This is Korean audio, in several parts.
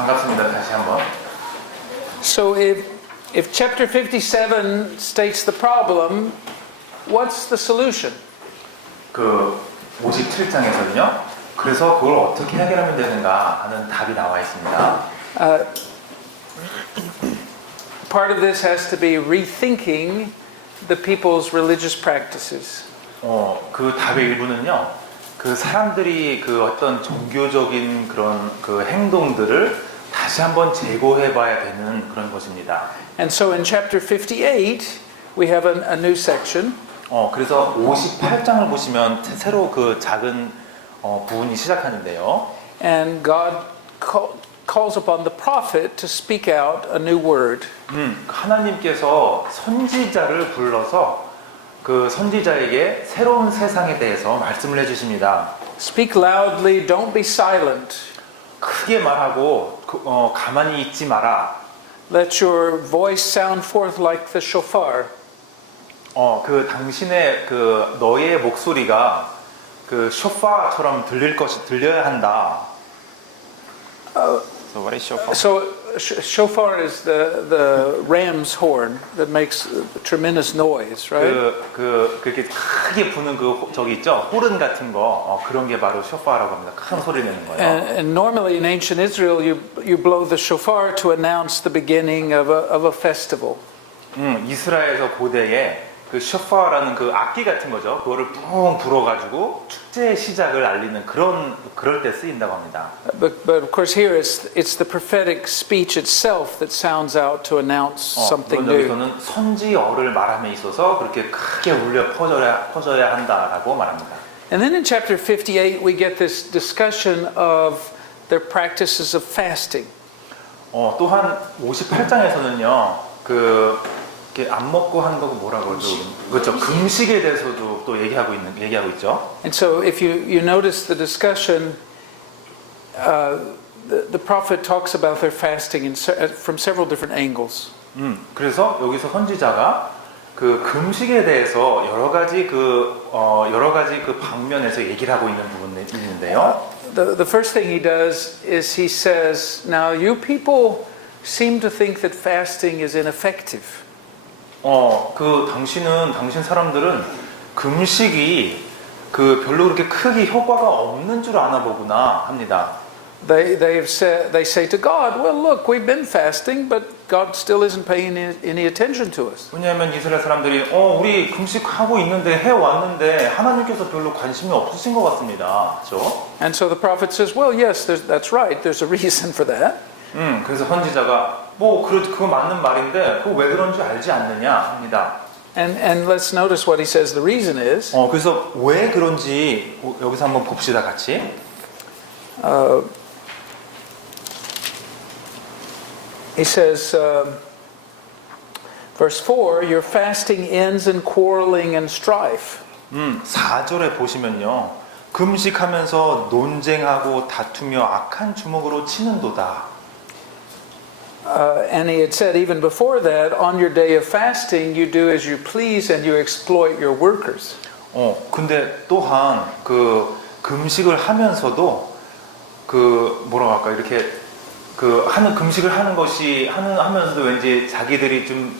반갑습니다. 다시 한번. So if chapter 57 states the problem, what's the solution? 그 57장에서는요. 그래서 그걸 어떻게 해결하면 되는가 하는 답이 나와 있습니다. Part of this has to be rethinking the people's religious practices. 그 답의 일부는요. 그 사람들이 그 어떤 종교적인 그런 그 행동들을 다시 한번 재고해봐야 되는 그런 것입니다. And so in chapter 58, we have a new section. 그래서 58장을 보시면 새로 그 작은 부분이 시작하는데요. And God calls upon the prophet to speak out a new word. 하나님께서 선지자를 불러서 그 선지자에게 새로운 세상에 대해서 말씀을 해주십니다. Speak loudly, don't be silent. 크게 말하고 가만히 있지 마라. Let your voice sound forth like the shofar. 그 당신의 그 너의 목소리가 그 쇼파처럼 들려야 한다. So what is shofar? So shofar is the ram's horn that makes tremendous noise, right? 그렇게 크게 부는 그 저기 있죠? 호른 같은 거 그런 게 바로 쇼파라고 합니다. 큰 소리 내는 거예요. And normally in ancient Israel, you blow the shofar to announce the beginning of a festival. 이스라엘에서 고대에 그 쇼파라는 그 악기 같은 거죠. 그거를 뿡 불어가지고 축제의 시작을 알리는 그럴 때 쓰인다고 합니다. But of course here it's the prophetic speech itself that sounds out to announce something new. 여기서는 선지어를 말함에 있어서 그렇게 크게 울려 퍼져야 한다라고 말합니다. And then in chapter 58 we get this discussion of their practices of fasting. 또한 58장에서는요. 이렇게 안 먹고 하는 거고 뭐라 그러죠? 그렇죠. 금식에 대해서도 또 얘기하고 있죠. And so if you notice the discussion, the prophet talks about their fasting from several different angles. 그래서 여기서 선지자가 그 금식에 대해서 여러 가지 그 방면에서 얘기를 하고 있는 부분이 있는데요. The first thing he does is he says, "Now you people seem to think that fasting is ineffective." 당신 사람들은 금식이 별로 그렇게 크게 효과가 없는 줄 아나 보구나 합니다. They say to God, "Well, look, we've been fasting, but God still isn't paying any attention to us." 왜냐하면 이스라엘 사람들이 우리 금식하고 있는데 해 왔는데 하나님께서 별로 관심이 없으신 것 같습니다. 그렇죠? And so the prophet says, "Well, yes, that's right. There's a reason for that." 그래서 선지자가 그거 맞는 말인데 그거 왜 그런지 알지 않느냐 합니다. And let's notice what he says the reason is. 그래서 왜 그런지 여기서 한번 봅시다 같이. He says, verse 4, your fasting ends in quarreling and strife. 4절에 보시면요. 금식하면서 논쟁하고 다투며 악한 주먹으로 치는도다. And he had said even before that, on your day of fasting, you do as you please and you exploit your workers. 근데 또한 금식을 하면서도 뭐라고 할까 이렇게 금식을 하면서도 왠지 자기들이 좀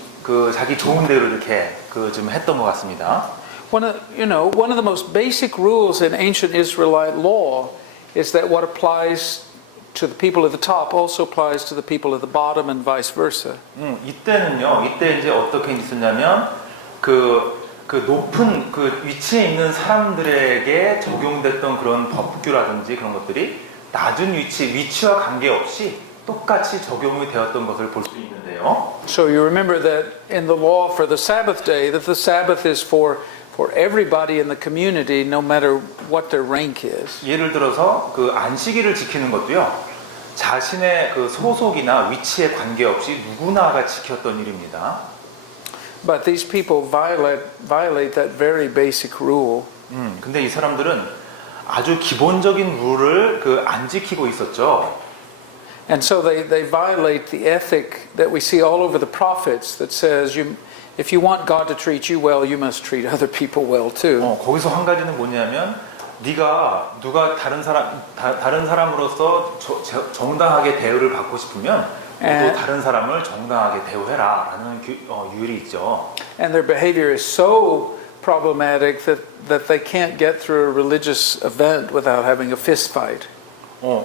자기 좋은 대로 이렇게 좀 했던 것 같습니다. One of the most basic rules in ancient Israelite law is that what applies to the people at the top also applies to the people at the bottom and vice versa. 이때 이제 어떻게 있었냐면 높은 위치에 있는 사람들에게 적용됐던 그런 법규라든지 그런 것들이 낮은 위치와 관계없이 똑같이 적용이 되었던 것을 볼 수 있는데요. So you remember that in the law for the Sabbath day, that the Sabbath is for everybody in the community, no matter what their rank is. 예를 들어서 안식일을 지키는 것도요. 자신의 소속이나 위치에 관계없이 누구나가 지켰던 일입니다. But these people violate that very basic rule. 근데 이 사람들은 아주 기본적인 룰을 안 지키고 있었죠. And so they violate the ethic that we see all over the prophets that says if you want God to treat you well, you must treat other people well too. 거기서 한 가지는 뭐냐면 네가 누가 다른 사람으로서 정당하게 대우를 받고 싶으면 또 다른 사람을 정당하게 대우해라라는 유율이 있죠. And their behavior is so problematic that they can't get through a religious event without having a fist fight.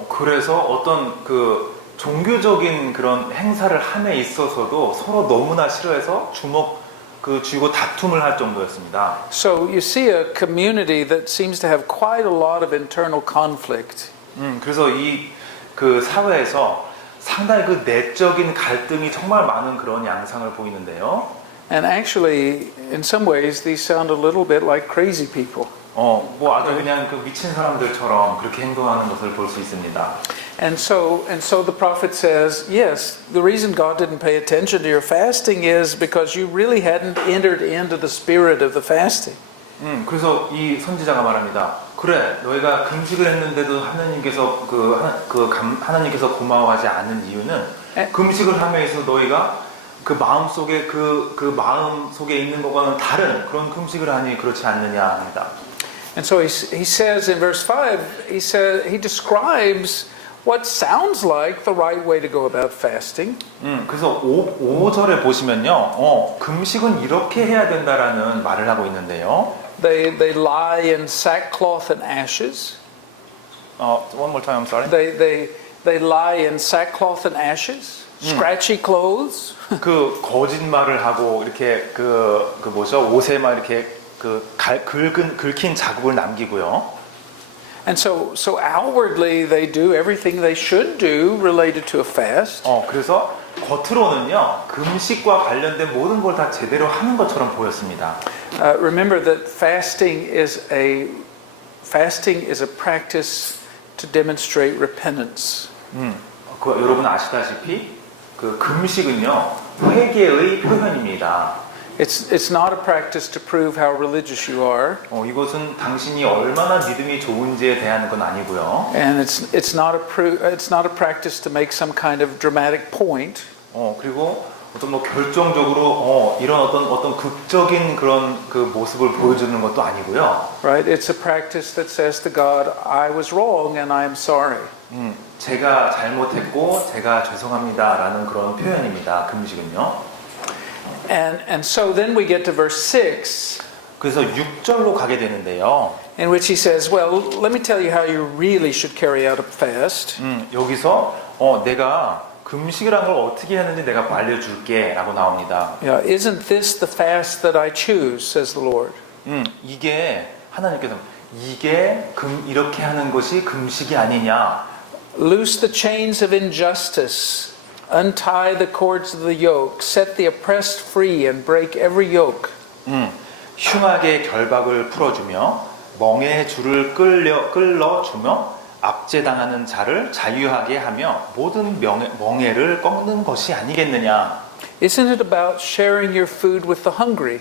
그래서 어떤 그 종교적인 그런 행사를 함에 있어서도 서로 너무나 싫어해서 쥐고 다툼을 할 정도였습니다. So you see a community that seems to have quite a lot of internal conflict. 그래서 그 사회에서 상당히 그 내적인 갈등이 정말 많은 그런 양상을 보이는데요. And actually, in some ways, these sound a little bit like crazy people. 아주 그냥 그 미친 사람들처럼 그렇게 행동하는 것을 볼 수 있습니다. And so the prophet says, yes, the reason God didn't pay attention to your fasting is because you really hadn't entered into the spirit of the fasting. 그래서 이 선지자가 말합니다. 그래, 너희가 금식을 했는데도 하나님께서 하나님께서 고마워하지 않는 이유는 금식을 하면서 너희가 그 마음 속에 그 마음 속에 있는 것과는 다른 그런 금식을 하니 그렇지 않느냐 합니다. And so he says in verse 5, he describes what sounds like the right way to go about fasting. 그래서 5절에 보시면요. 금식은 이렇게 해야 된다라는 말을 하고 있는데요. They lie in sackcloth and ashes. One more time, I'm sorry. They lie in sackcloth and ashes, scratchy clothes. 그 거짓말을 하고 이렇게 옷에 막 이렇게 긁힌 자국을 남기고요. And so outwardly they do everything they should do related to a fast. 그래서 겉으로는요 금식과 관련된 모든 걸 다 제대로 하는 것처럼 보였습니다. Remember that fasting is a practice to demonstrate repentance. 여러분 아시다시피 그 금식은요 회개의 표현입니다. It's not a practice to prove how religious you are. 이것은 당신이 얼마나 믿음이 좋은지에 대한 건 아니고요. And it's not a practice to make some kind of dramatic point. 그리고 어떤 결정적으로 이런 어떤 극적인 그런 그 모습을 보여주는 것도 아니고요. Right? It's a practice that says to God, I was wrong and I am sorry. 제가 잘못했고 제가 죄송합니다라는 그런 표현입니다. 금식은요. And so then we get to verse 6. 그래서 6절로 가게 되는데요. In which he says, well, let me tell you how you really should carry out a fast. 여기서 내가 금식을 한 걸 어떻게 하는지 내가 알려줄게라고 나옵니다. Yeah, isn't this the fast that I choose, says the Lord. 이게 하나님께서 이렇게 하는 것이 금식이 아니냐. Loose the chains of injustice, untie the cords of the yoke, set the oppressed free and break every yoke. 흉악의 결박을 풀어주며 멍에의 줄을 끌어주며 압제당하는 자를 자유하게 하며 모든 멍에를 꺾는 것이 아니겠느냐. Isn't it about sharing your food with the hungry?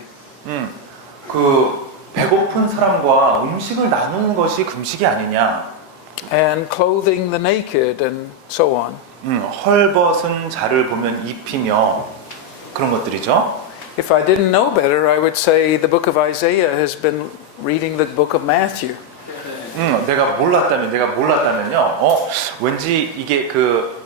그 배고픈 사람과 음식을 나누는 것이 금식이 아니냐. And clothing the naked and so on. 헐벗은 자를 보면 입히며 그런 것들이죠. If I didn't know better, I would say the book of Isaiah has been reading the book of Matthew. 내가 몰랐다면요. 왠지 이게 그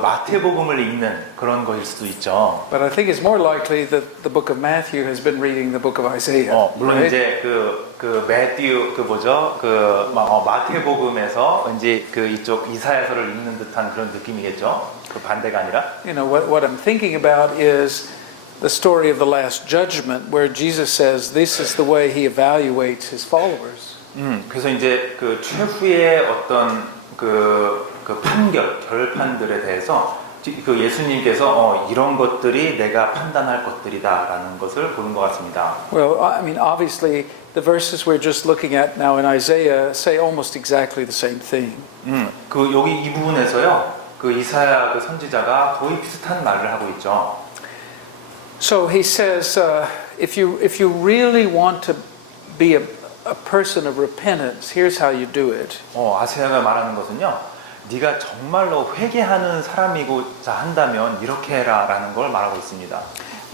마태복음을 읽는 그런 것일 수도 있죠. But I think it's more likely that the book of Matthew has been reading the book of Isaiah. 물론 right? 이제 마태복음에서 왠지 이쪽 이사야서를 읽는 듯한 그런 느낌이겠죠. 그 반대가 아니라. You know what I'm thinking about is the story of the Last Judgment, where Jesus says this is the way he evaluates his followers. 그래서 이제 그 최후의 어떤 그 결판들에 대해서 그 예수님께서 이런 것들이 내가 판단할 것들이다라는 것을 보는 것 같습니다. Well, I mean, obviously, the verses we're just looking at now in Isaiah say almost exactly the same thing. 그 여기 이 부분에서요, 그 이사야 그 선지자가 거의 비슷한 말을 하고 있죠. So he says, if you really want to be a person of repentance, here's how you do it. 아세야가 말하는 것은요, 네가 정말로 회개하는 사람이고자 한다면 이렇게 해라라는 걸 말하고 있습니다.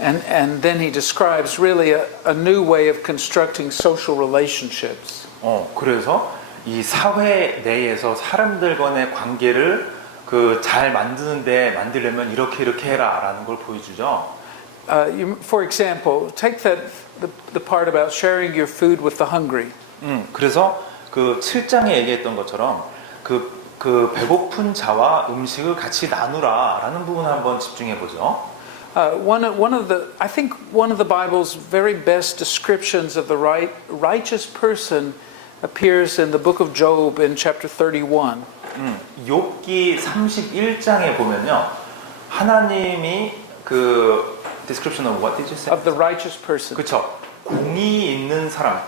And then he describes really a new way of constructing social relationships. 그래서 이 사회 내에서 사람들 간의 관계를 잘 만들려면 이렇게 해라라는 걸 보여주죠. For example, take the part about sharing your food with the hungry. 그래서 그 7장에 얘기했던 것처럼 그 배고픈 자와 음식을 같이 나누라라는 부분을 한번 집중해 보죠. I think one of the Bible's very best descriptions of the righteous person appears in the book of Job in chapter 31. 욥기 31장에 보면요, 하나님이 그 description of what did you say? Of the righteous person. 그렇죠. 공의 있는 사람,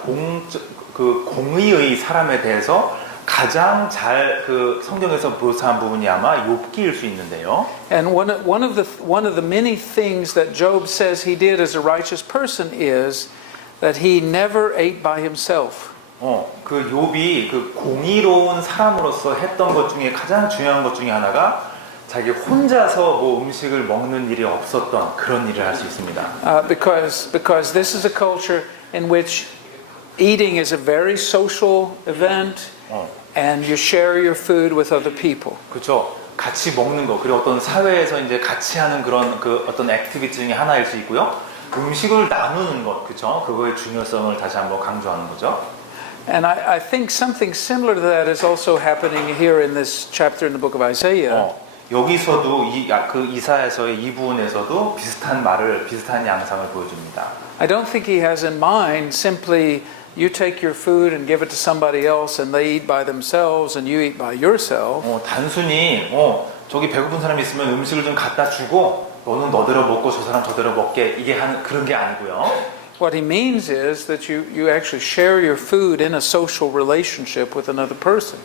공의의 사람에 대해서 가장 잘 성경에서 묘사한 부분이 아마 욥기일 수 있는데요. And one of the many things that Job says he did as a righteous person is that he never ate by himself. 그 욥이 그 공의로운 사람으로서 했던 것 중에 가장 중요한 것 중에 하나가 자기 혼자서 뭐 음식을 먹는 일이 없었던 그런 일을 할 수 있습니다. Because this is a culture in which eating is a very social event, and you share your food with other people. 그렇죠. 같이 먹는 거, 그리고 어떤 사회에서 이제 같이 하는 그런 어떤 액티비티 중에 하나일 수 있고요. 음식을 나누는 것, 그렇죠. 그거의 중요성을 다시 한번 강조하는 거죠. And I think something similar to that is also happening here in this chapter in the book of Isaiah. 여기서도 그 이사야서의 이 부분에서도 비슷한 양상을 보여줍니다. I don't think he has in mind simply you take your food and give it to somebody else and they eat by themselves and you eat by yourself. 단순히 저기 배고픈 사람이 있으면 음식을 좀 갖다 주고 너는 너대로 먹고 저 사람 저대로 먹게 이게 그런 게 아니고요. What he means is that you actually share your food in a social relationship with another person.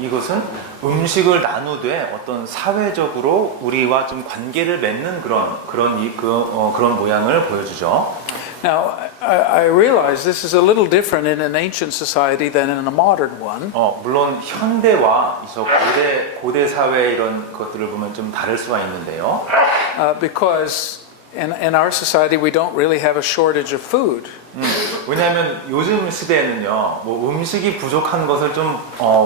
이것은 음식을 나누되 어떤 사회적으로 우리와 좀 관계를 맺는 그런 모양을 보여주죠. Now, I realize this is a little different in an ancient society than in a modern one. 물론 현대와 고대 사회 이런 것들을 보면 좀 다를 수가 있는데요. Because in our society we don't really have a shortage of food. 왜냐하면 요즘 시대에는요, 뭐 음식이 부족한 것을 좀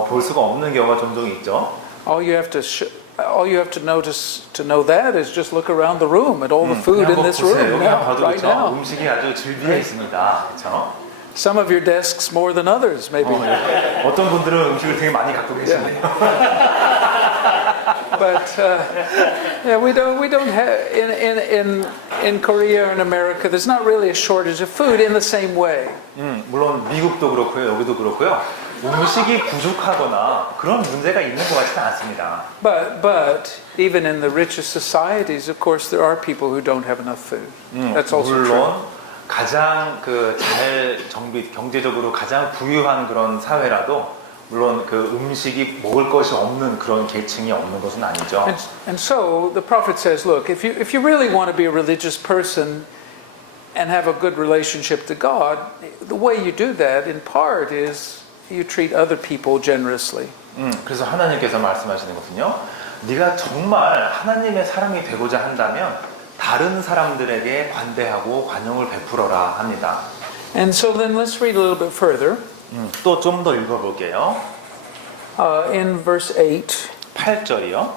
볼 수가 없는 경우가 종종 있죠. All you have to notice to know that is just look around the room at all the food in this room now, right now. 음식이 아주 즐비해 있습니다. 그렇죠? Some of your desks more than others, maybe. 어떤 분들은 음식을 되게 많이 갖고 계시네요. But yeah, we don't have in Korea and America. There's not really a shortage of food in the same way. 물론 미국도 그렇고요, 여기도 그렇고요. 음식이 부족하거나 그런 문제가 있는 것 같지는 않습니다. But even in the richest societies, of course, there are people who don't have enough food. That's also 물론 true. 가장 경제적으로 가장 부유한 그런 사회라도 물론 그 음식이 먹을 것이 없는 그런 계층이 없는 것은 아니죠. And so the prophet says, look, if you really want to be a religious person and have a good relationship to God, the way you do that in part is you treat other people generously. 그래서 하나님께서 말씀하시는 것은요. 네가 정말 하나님의 사람이 되고자 한다면 다른 사람들에게 관대하고 관용을 베풀어라 합니다. And so then let's read a little bit further. 또 좀 더 읽어볼게요. In verse 8. 8절이요.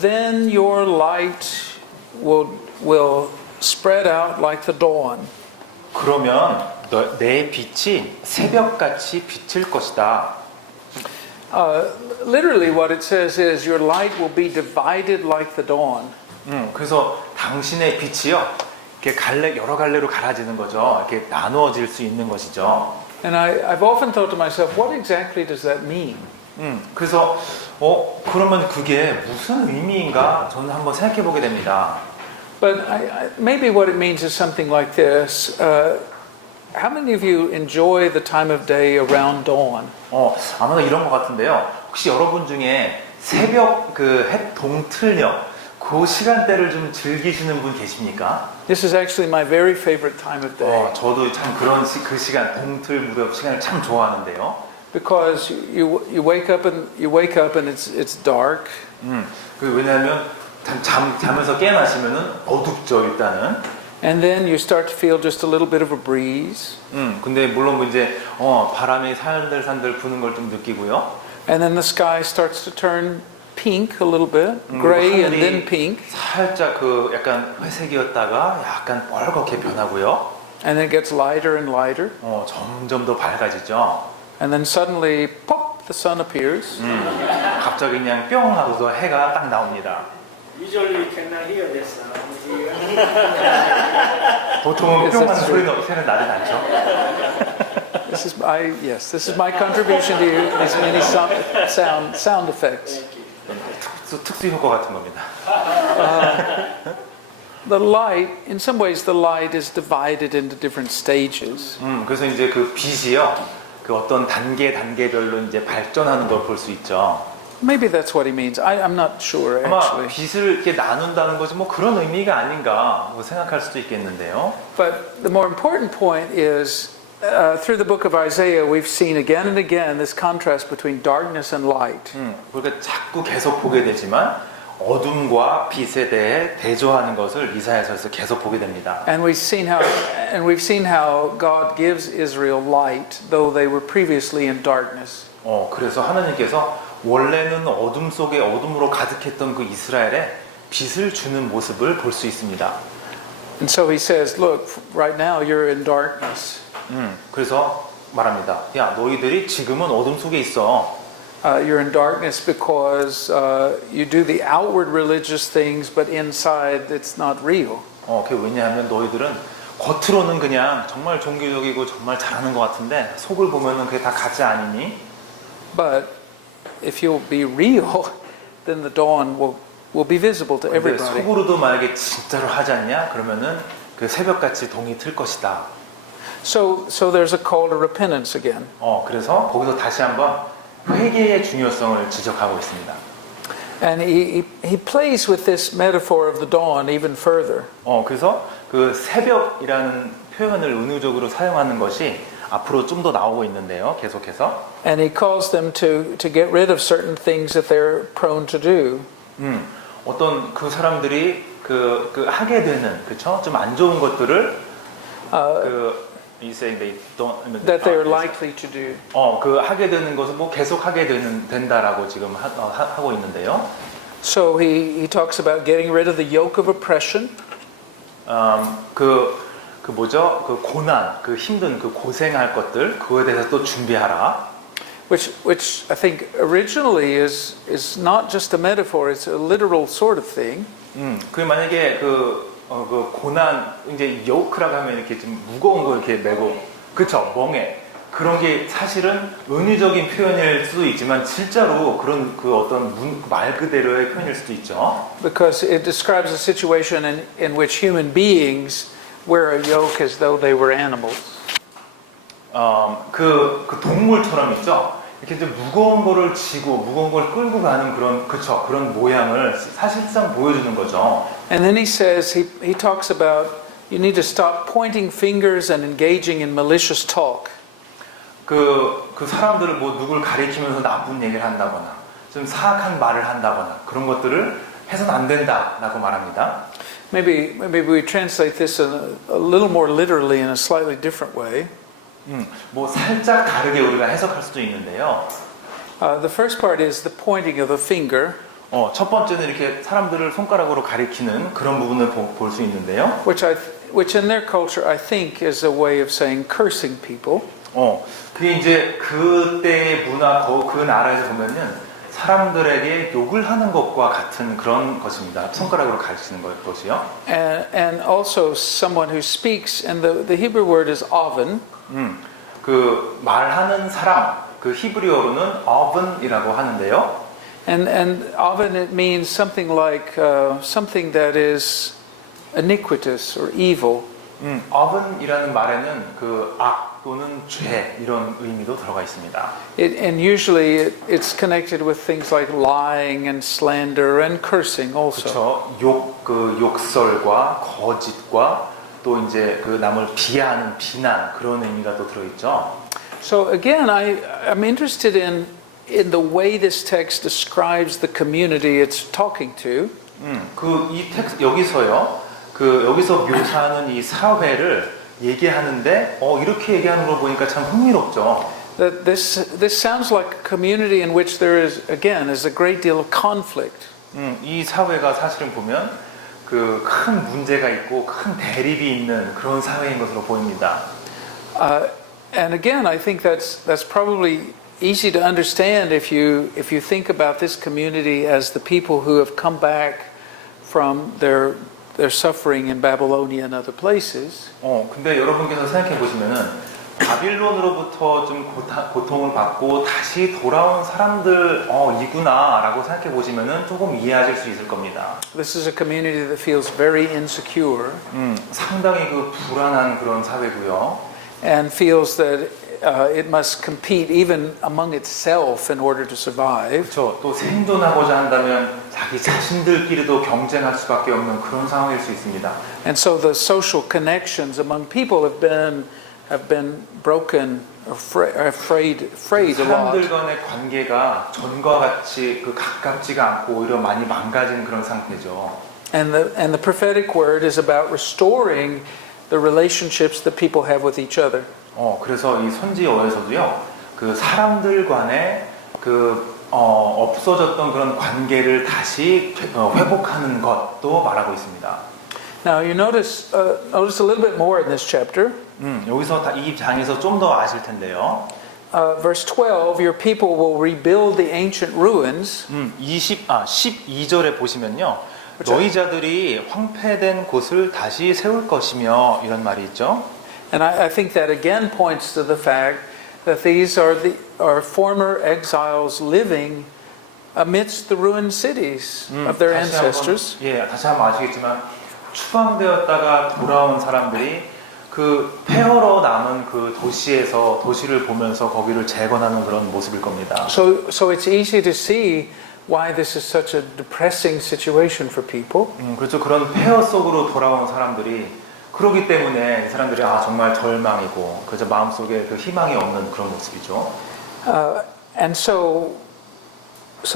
Then your light will spread out like the dawn. 그러면 내 빛이 새벽같이 비칠 것이다. Literally what it says is your light will be divided like the dawn. 그래서 당신의 빛이요. 이렇게 여러 갈래로 갈라지는 거죠. 이렇게 나누어질 수 있는 것이죠. And I've often thought to myself, what exactly does that mean? 그래서 그러면 그게 무슨 의미인가 저는 한번 생각해 보게 됩니다. But maybe what it means is something like this. How many of you enjoy the time of day around dawn? 아마도 이런 것 같은데요. 혹시 여러분 중에 새벽 해 동틀녘 그 시간대를 좀 즐기시는 분 계십니까? This is actually my very favorite time of day. 저도 참 그 시간 동틀 무렵 시간을 참 좋아하는데요. Because you wake up and it's dark. 왜냐하면 자면서 깨어나시면은 어둡죠 일단은. And then you start to feel just a little bit of a breeze. 근데 물론 뭐 이제 바람이 산들산들 부는 걸 좀 느끼고요. And then the sky starts to turn pink a little bit, gray and then pink. 살짝 그 약간 회색이었다가 약간 빨갛게 변하고요. And then it gets lighter and lighter. 점점 더 밝아지죠. And then suddenly, pop, the sun appears. 갑자기 그냥 뿅 하고서 해가 딱 나옵니다. Usually you cannot hear this sound here. 보통은 Yes, 뿅 하는 that's true. 소리는 나진 않죠. This is my contribution to you. These many sound effects. 특수 효과 같은 겁니다. The light, in some ways, the light is divided into different stages. 그래서 이제 그 빛이요, 그 어떤 단계별로 이제 발전하는 걸 볼 수 있죠. Maybe that's what he means. I'm not sure, 아마 actually. 빛을 이렇게 나눈다는 것이 뭐 그런 의미가 아닌가 뭐 생각할 수도 있겠는데요. But the more important point is, through the book of Isaiah, we've seen again and again this contrast between darkness and light. 그러니까 자꾸 계속 보게 되지만 어둠과 빛에 대해 대조하는 것을 이사야서에서 계속 보게 됩니다. And we've seen how God gives Israel light, though they were previously in darkness. 그래서 하나님께서 원래는 어둠 속에 어둠으로 가득했던 그 이스라엘에 빛을 주는 모습을 볼 수 있습니다. And so he says, look, right now you're in darkness. 그래서 말합니다. 야, 너희들이 지금은 어둠 속에 있어. You're in darkness because you do the outward religious things, but inside it's not real. 그게 왜냐하면 너희들은 겉으로는 그냥 정말 종교적이고 정말 잘하는 것 같은데 속을 보면은 그게 다 가짜 아니니? But if you'll be real, then the dawn will be visible to 근데 everybody. 속으로도 만약에 진짜로 하지 않냐? 그러면은 그 새벽같이 동이 틀 것이다. So there's a call to repentance again. 그래서 거기서 다시 한번 회개의 중요성을 지적하고 있습니다. And he plays with this metaphor of the dawn even further. 그래서 그 새벽이라는 표현을 은유적으로 사용하는 것이 앞으로 좀 더 나오고 있는데요. 계속해서. And he calls them to get rid of certain things that they're prone to do. 어떤 그 사람들이 그 하게 되는 그렇죠? 좀 안 좋은 것들을 you saying they don't That they are likely to do. 그 하게 되는 것을 뭐 계속 하게 된다라고 지금 하고 있는데요. So he talks about getting rid of the yoke of oppression. 그 뭐죠? 그 고난, 그 힘든 그 고생할 것들 그거에 대해서 또 준비하라. Which I think originally is not just a metaphor; it's a literal sort of thing. 그 만약에 그 고난 이제 요크라고 하면 이렇게 좀 무거운 거 이렇게 메고 그쵸 멍에 그런 게 사실은 은유적인 표현일 수도 있지만 실제로 그런 그 어떤 말 그대로의 표현일 수도 있죠. Because it describes a situation in which human beings wear a yoke as though they were animals. 그 동물처럼 있죠. 이렇게 좀 무거운 거를 지고 무거운 걸 끌고 가는 그런 모양을 사실상 보여주는 거죠. And then he says he talks about you need to stop pointing fingers and engaging in malicious talk. 그 사람들을 뭐 누굴 가리키면서 나쁜 얘기를 한다거나 좀 사악한 말을 한다거나 그런 것들을 해서는 안 된다라고 말합니다. Maybe we translate this a little more literally in a slightly different way. 뭐 살짝 다르게 우리가 해석할 수도 있는데요. The first part is the pointing of the finger. 첫 번째는 이렇게 사람들을 손가락으로 가리키는 그런 부분을 볼 수 있는데요. Which in their culture I think is a way of saying cursing people. 그게 이제 그때의 문화 그 나라에서 보면은 사람들에게 욕을 하는 것과 같은 그런 것입니다. 손가락으로 가르치는 것이요. And also someone who speaks, and the Hebrew word is oven. 그 말하는 사람, 그 히브리어로는 어븐이라고 하는데요. And oven it means something like something that is iniquitous or evil. 어븐이라는 말에는 그 악 또는 죄 이런 의미도 들어가 있습니다. And usually it's connected with things like lying and slander and cursing also. 그렇죠. 욕설과 거짓과 또 이제 그 남을 비하하는 비난 그런 의미가 또 들어 있죠. So again, I'm interested in the way this text describes the community it's talking to. 이 텍스트 여기서요. 그 여기서 묘사하는 이 사회를 얘기하는데 이렇게 얘기하는 걸 보니까 참 흥미롭죠. That this sounds like a community in which there is a great deal of conflict. 이 사회가 사실은 보면 그 큰 문제가 있고 큰 대립이 있는 그런 사회인 것으로 보입니다. And again, I think that's probably easy to understand if you think about this community as the people who have come back from their suffering in Babylonia and other places. 근데 여러분께서 생각해 보시면은 바빌론으로부터 좀 고통을 받고 다시 돌아온 사람들 이구나라고 생각해 보시면은 조금 이해하실 수 있을 겁니다. This is a community that feels very insecure 상당히 그 불안한 그런 사회고요. and feels that it must compete even among itself in order to survive. 그렇죠. 또 생존하고자 한다면 자기 자신들끼리도 경쟁할 수밖에 없는 그런 상황일 수 있습니다. And so the social connections among people have been broken, frayed a lot. 사람들 간의 관계가 전과 같이 그 가깝지가 않고 오히려 많이 망가진 그런 상태죠. And the prophetic word is about restoring the relationships that people have with each other. 그래서 이 선지어에서도요, 그 사람들 간의 그 없어졌던 그런 관계를 다시 회복하는 것도 말하고 있습니다. Now you notice a little bit more in this chapter. 여기서 이 장에서 좀 더 아실 텐데요. Verse 12, your people will rebuild the ancient ruins. 12절에 보시면요. 너희 자들이 황폐된 곳을 다시 세울 것이며 이런 말이 있죠. And I think that again points to the fact that these are former exiles living amidst the ruined cities of their ancestors. 다시 한번 아시겠지만 추방되었다가 돌아온 사람들이 그 폐허로 남은 그 도시를 보면서 거기를 재건하는 그런 모습일 겁니다. So it's easy to see why this is such a depressing situation for people. 그렇죠. 그런 폐허 속으로 돌아온 사람들이 그러기 때문에 이 사람들이 정말 절망이고 그저 마음속에 그 희망이 없는 그런 모습이죠. And so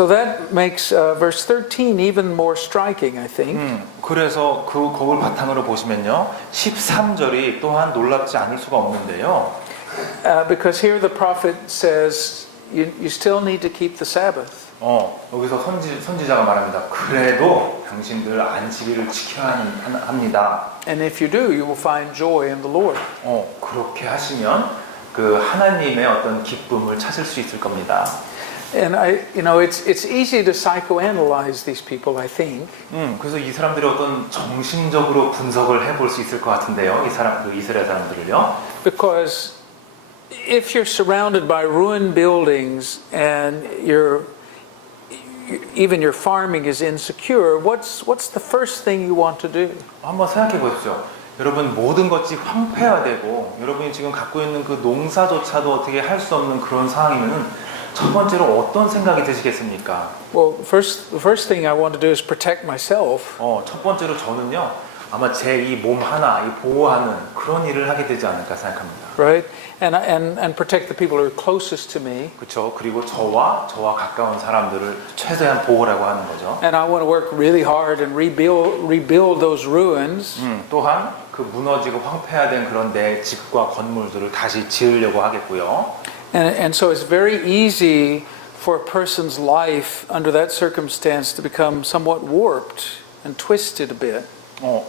that makes verse 13 even more striking, I think. 그래서 그걸 바탕으로 보시면요. 13절이 또한 놀랍지 않을 수가 없는데요. Because here the prophet says you still need to keep the Sabbath. 여기서 선지자가 말합니다. 그래도 당신들 안식일을 지켜야 합니다. And if you do, you will find joy in the Lord. 그렇게 하시면 그 하나님의 어떤 기쁨을 찾을 수 있을 겁니다. And it's easy to psychoanalyze these people, I think. 그래서 이 사람들이 어떤 정신적으로 분석을 해볼 수 있을 것 같은데요. 그 이스라엘 사람들을요. Because if you're surrounded by ruined buildings and even your farming is insecure, what's the first thing you want to do? 한번 생각해 보십시오. 여러분 모든 것이 황폐화되고 여러분이 지금 갖고 있는 그 농사조차도 어떻게 할 수 없는 그런 상황이면은 첫 번째로 어떤 생각이 드시겠습니까? Well, the first thing I want to do is protect myself. 첫 번째로 저는요. 아마 제 이 몸 하나 보호하는 그런 일을 하게 되지 않을까 생각합니다. Right? And protect the people who are closest to me. 그렇죠. 그리고 저와 가까운 사람들을 최대한 보호라고 하는 거죠. And I want to work really hard and rebuild those ruins. 또한 그 무너지고 황폐화된 그런 내 집과 건물들을 다시 지으려고 하겠고요. And so it's very easy for a person's life under that circumstance to become somewhat warped and twisted a bit.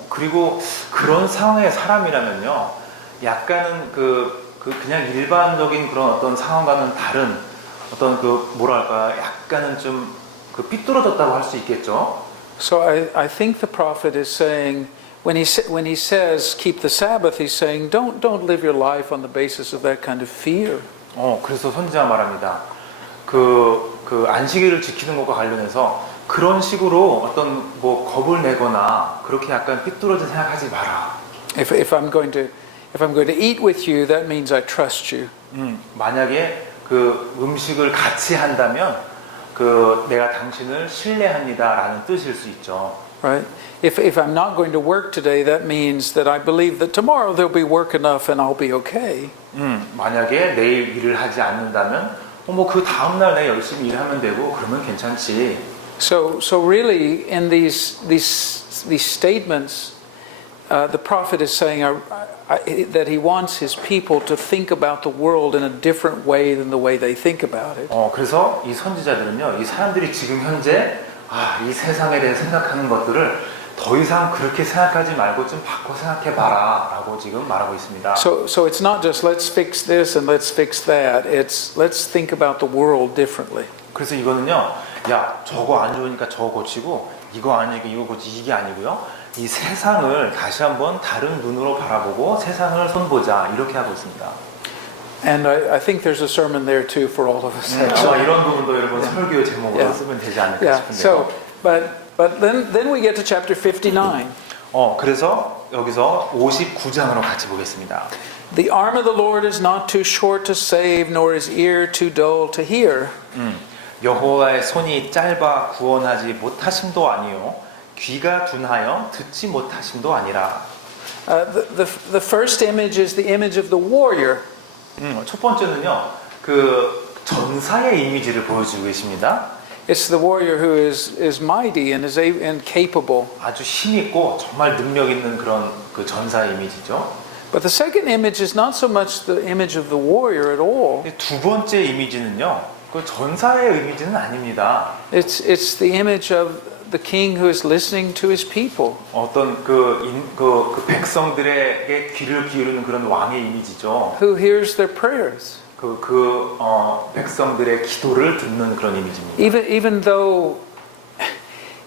그리고 그런 상황의 사람이라면요, 약간은 그냥 일반적인 그런 어떤 상황과는 다른 어떤 약간은 좀 삐뚤어졌다고 할 수 있겠죠. So I think the prophet is saying, when he says keep the Sabbath, he's saying don't live your life on the basis of that kind of fear. 그래서 선지자가 말합니다. 그 안식일을 지키는 것과 관련해서 그런 식으로 어떤 겁을 내거나 그렇게 약간 삐뚤어진 생각하지 마라. If I'm going to eat with you, that means I trust you. 만약에 그 음식을 같이 한다면 내가 당신을 신뢰합니다라는 뜻일 수 있죠. Right? If I'm not going to work today, that means that I believe that tomorrow there'll be work enough and I'll be okay. 만약에 내일 일을 하지 않는다면 그 다음 날 내가 열심히 일하면 되고 그러면 괜찮지. So really, in these statements, the prophet is saying that he wants his people to think about the world in a different way than the way they think about it. 그래서 이 선지자들은요, 이 사람들이 지금 현재 이 세상에 대해 생각하는 것들을 더 이상 그렇게 생각하지 말고 좀 바꿔 생각해봐라라고 지금 말하고 있습니다. So it's not just let's fix this and let's fix that. It's let's think about the world differently. 그래서 이거는요, 야 저거 안 좋으니까 저거 고치고 이거 아니고 이거 고치고 이게 아니고요. 이 세상을 다시 한번 다른 눈으로 바라보고 세상을 손보자 이렇게 하고 있습니다. And I think there's a sermon there too for all of us. 아마 이런 부분도 여러분 설교 제목으로 쓰면 되지 않을까 Yeah. 싶은데요. So, but then we get to chapter 59. 그래서 여기서 59장으로 같이 보겠습니다. The arm of the Lord is not too short to save, nor his ear too dull to hear. 여호와의 손이 짧아 구원하지 못하심도 아니요 귀가 둔하여 듣지 못하심도 아니라. The first image is the image of the warrior. 첫 번째는요, 그 전사의 이미지를 보여주고 계십니다. It's the warrior who is mighty and and capable. 아주 힘 있고 정말 능력 있는 그런 그 전사의 이미지죠. But the second image is not so much the image of the warrior at all. 두 번째 이미지는요, 그 전사의 이미지는 아닙니다. It's the image of the king who is listening to his people. 어떤 그 백성들에게 귀를 기울이는 그런 왕의 이미지죠. Who hears their prayers. 백성들의 기도를 듣는 그런 이미지입니다.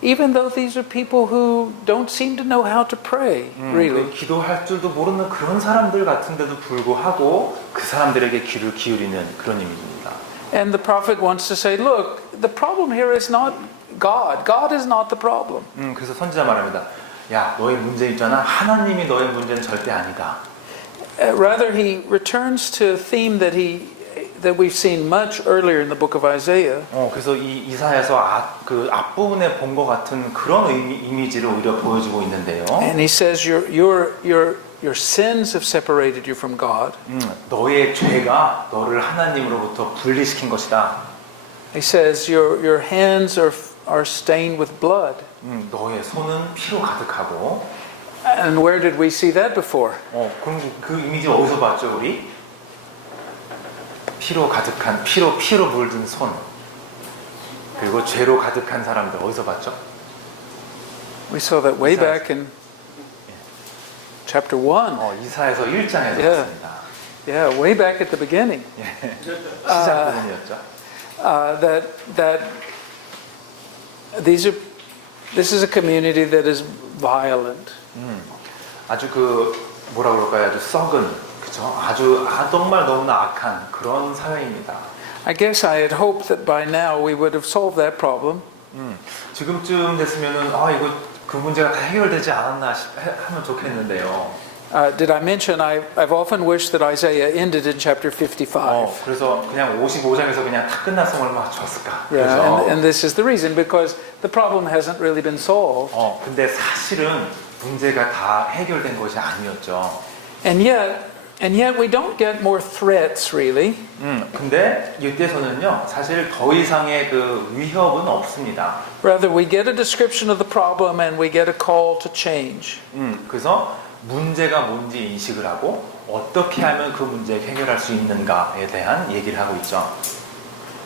Even though these are people who don't seem to know how to pray, really. 기도할 줄도 모르는 그런 사람들 같은데도 불구하고 그 사람들에게 귀를 기울이는 그런 이미지입니다. And the prophet wants to say, look, the problem here is not God. God is not the problem. 그래서 선지자 말합니다. 야, 너의 문제 있잖아. 하나님이 너의 문제는 절대 아니다. Rather, he returns to a theme that we've seen much earlier in the book of Isaiah. 그래서 이 이사야에서 그 앞부분에 본 것 같은 그런 이미지를 오히려 보여주고 있는데요. And he says, your sins have separated you from God. 너의 죄가 너를 하나님으로부터 분리시킨 것이다. He says, your hands are stained with blood. 너의 손은 피로 가득하고. And where did we see that before? 그럼 그 이미지 어디서 봤죠, 우리? 피로 가득한, 피로 물든 손. 그리고 죄로 가득한 사람들 어디서 봤죠? We saw that way back in chapter 1. 이사야서 1장에서 봤습니다. Yeah, way back at the beginning. 시작 부분이었죠. That this is a community that is violent. 아주 뭐라 그럴까요? 아주 썩은, 그죠? 아주 정말 너무나 악한 그런 사회입니다. I guess I had hoped that by now we would have solved that problem. 지금쯤 됐으면은 이거 그 문제가 다 해결되지 않았나 하면 좋겠는데요. Did I mention I've often wished that Isaiah ended in chapter 55? 그래서 그냥 55장에서 그냥 다 끝났으면 얼마나 좋았을까. Yeah, 그렇죠? and this is the reason, because the problem hasn't really been solved. 근데 사실은 문제가 다 해결된 것이 아니었죠. And yet we don't get more threats really. 근데 이때서는요, 사실 더 이상의 그 위협은 없습니다. Rather, we get a description of the problem and we get a call to change. 그래서 문제가 뭔지 인식을 하고 어떻게 하면 그 문제를 해결할 수 있는가에 대한 얘기를 하고 있죠.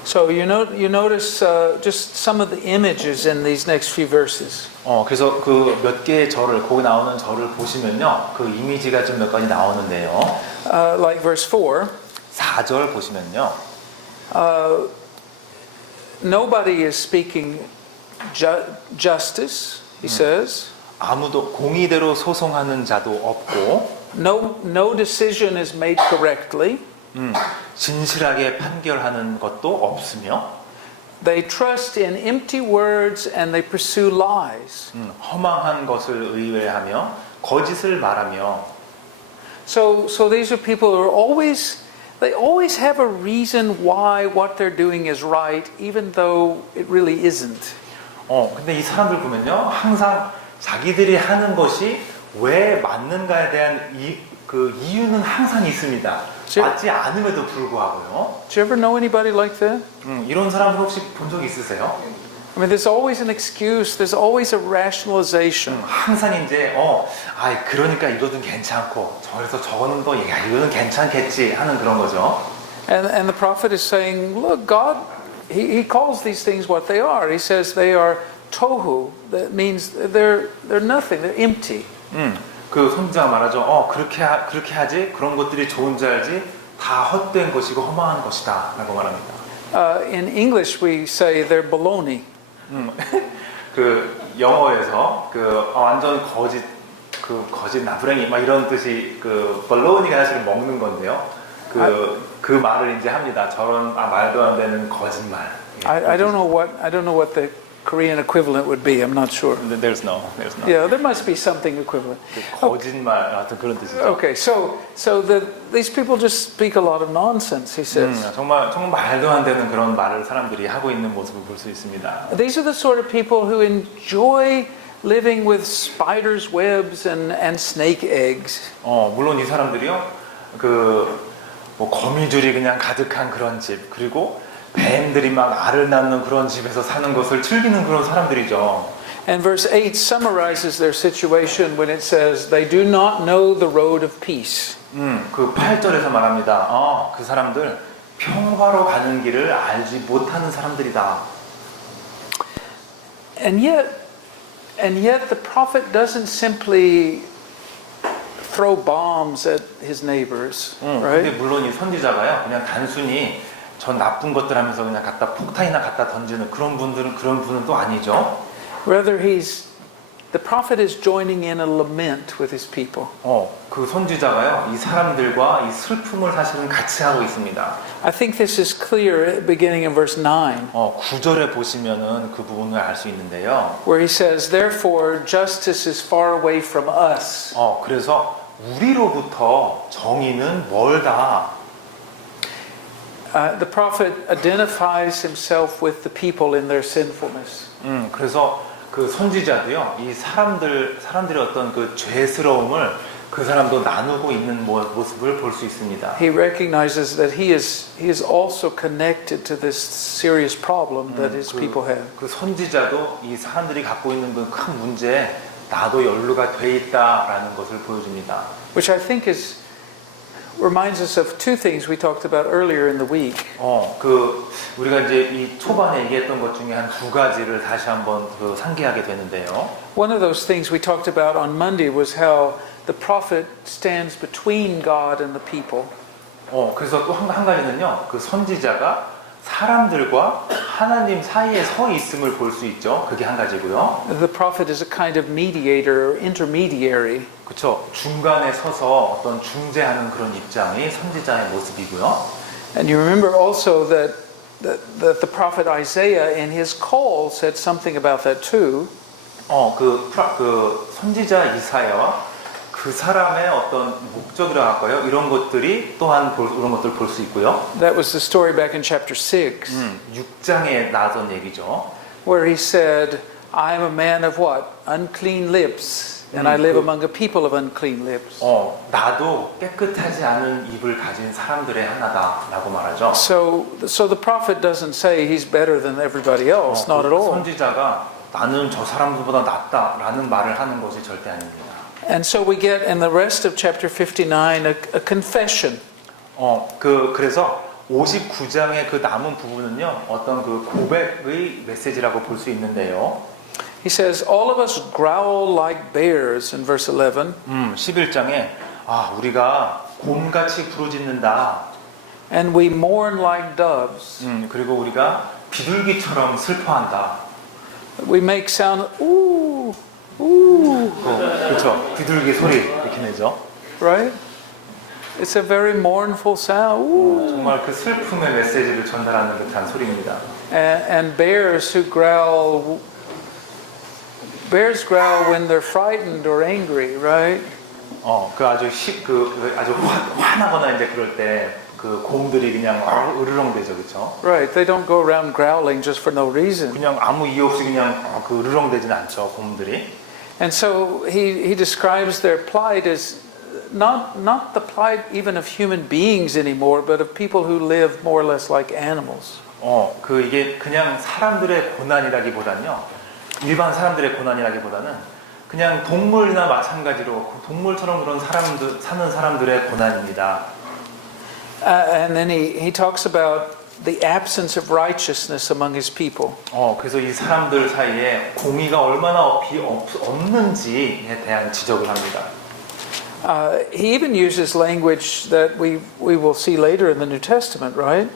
So you notice just some of the images in these next few verses. 그래서 그 몇 개의 절을, 거기 나오는 절을 보시면요, 그 이미지가 좀 몇 가지 나오는데요. Like verse 4. 4절 보시면요. Nobody is speaking justice, he says. 아무도 공의대로 소송하는 자도 없고, No decision is made correctly. 진실하게 판결하는 것도 없으며, They trust in empty words and they pursue lies. 허망한 것을 의뢰하며 거짓을 말하며. So these are people who are they always have a reason why what they're doing is right, even though it really isn't. 근데 이 사람들 보면요, 항상 자기들이 하는 것이 왜 맞는가에 대한 그 이유는 항상 있습니다. 맞지 않음에도 불구하고요. Do you ever know anybody like that? 이런 사람들 혹시 본 적 있으세요? I mean, there's always an excuse. There's always a rationalization. 항상 이제 그러니까 이거는 괜찮고 저래서 저거는 또 이거는 괜찮겠지 하는 그런 거죠. And the prophet is saying, look, God, he calls these things what they are. He says they are tohu. That means they're nothing. They're empty. 그 선지자가 말하죠. 그렇게 하지. 그런 것들이 좋은 줄 알지. 다 헛된 것이고 허망한 것이다라고 말합니다. In English, we say they're baloney. 그 영어에서 그 완전 거짓 나부랭이 막 이런 뜻이 그 baloney가 사실 먹는 건데요. 그 말을 이제 합니다. 저런 말도 안 되는 거짓말. I don't know what the Korean equivalent would be. I'm not sure. There's no. Yeah, there must be something equivalent. 거짓말 같은 그런 뜻이죠. Okay, so these people just speak a lot of nonsense. He says. 정말 말도 안 되는 그런 말을 사람들이 하고 있는 모습을 볼 수 있습니다. These are the sort of people who enjoy living with spiders' webs and snake eggs. 물론 이 사람들이요, 뭐 거미줄이 그냥 가득한 그런 집, 그리고 뱀들이 막 알을 낳는 그런 집에서 사는 것을 즐기는 그런 사람들이죠. And verse 8 summarizes their situation when it says they do not know the road of peace. 그 8절에서 말합니다. 그 사람들 평화로 가는 길을 알지 못하는 사람들이다. And yet the prophet doesn't simply throw bombs at his neighbors, right? 근데 물론 이 선지자가요, 그냥 단순히 전 나쁜 것들 하면서 그냥 폭탄이나 갖다 던지는 그런 분은 또 아니죠. Rather, the prophet is joining in a lament with his people. 그 선지자가요, 이 사람들과 이 슬픔을 사실은 같이 하고 있습니다. I think this is clear beginning in verse 9. 9절에 보시면은 그 부분을 알 수 있는데요. Where he says, therefore justice is far away from us. 그래서 우리로부터 정의는 멀다. The prophet identifies himself with the people in their sinfulness. 그래서 그 선지자도요, 이 사람들의 어떤 그 죄스러움을 그 사람도 나누고 있는 모습을 볼 수 있습니다. He recognizes that he is also connected to this serious problem that his people have. 그 선지자도 이 사람들이 갖고 있는 그 큰 문제에 나도 연루가 돼 있다라는 것을 보여줍니다. Which I think reminds us of two things we talked about earlier in the week. 우리가 이제 이 초반에 얘기했던 것 중에 한 두 가지를 다시 한번 상기하게 되는데요. One of those things we talked about on Monday was how the prophet stands between God and the people. 그래서 또 한 가지는요, 그 선지자가 사람들과 하나님 사이에 서 있음을 볼 수 있죠. 그게 한 가지고요. The prophet is a kind of mediator or intermediary. 그렇죠. 중간에 서서 어떤 중재하는 그런 입장이 선지자의 모습이고요. And you remember also that the prophet Isaiah in his call said something about that too. 그 선지자 이사야와 그 사람의 어떤 목적이라고 할까요? 이런 것들이 또한 이런 것들을 볼 수 있고요. That was the story back in chapter 6. 6장에 나왔던 얘기죠. Where he said, I am a man of what? Unclean lips. And I live among a people of unclean lips. 나도 깨끗하지 않은 입을 가진 사람들의 하나다라고 말하죠. So the prophet doesn't say he's better than everybody else. Not at all. 선지자가 나는 저 사람들보다 낫다라는 말을 하는 것이 절대 아닙니다. And so we get in the rest of chapter 59 a confession. 그래서 59장의 그 남은 부분은요, 어떤 그 고백의 메시지라고 볼 수 있는데요. He says, all of us growl like bears in verse 11. 11장에 우리가 곰같이 부르짖는다. And we mourn like doves. 그리고 우리가 비둘기처럼 슬퍼한다. We make sound, ooh, ooh. 그렇죠. 비둘기 소리 이렇게 내죠. Right? It's a very mournful sound. Ooh. 정말 그 슬픔의 메시지를 전달하는 듯한 소리입니다. And bears growl when they're frightened or angry, right? 그 아주 화나거나 이제 그럴 때 그 곰들이 그냥 으르렁대죠, 그렇죠? Right. They don't go around growling just for no reason. 그냥 아무 이유 없이 그냥 그 으르렁대진 않죠, 곰들이. And so he describes their plight as not the plight even of human beings anymore, but of people who live more or less like animals. 이게 그냥 사람들의 고난이라기보다는요. 일반 사람들의 고난이라기보다는 그냥 동물이나 마찬가지로 동물처럼 그런 사는 사람들의 고난입니다. And then he talks about the absence of righteousness among his people. 그래서 이 사람들 사이에 공의가 얼마나 없는지에 대한 지적을 합니다. He even uses language that we will see later in the New Testament, right?